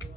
Thank you.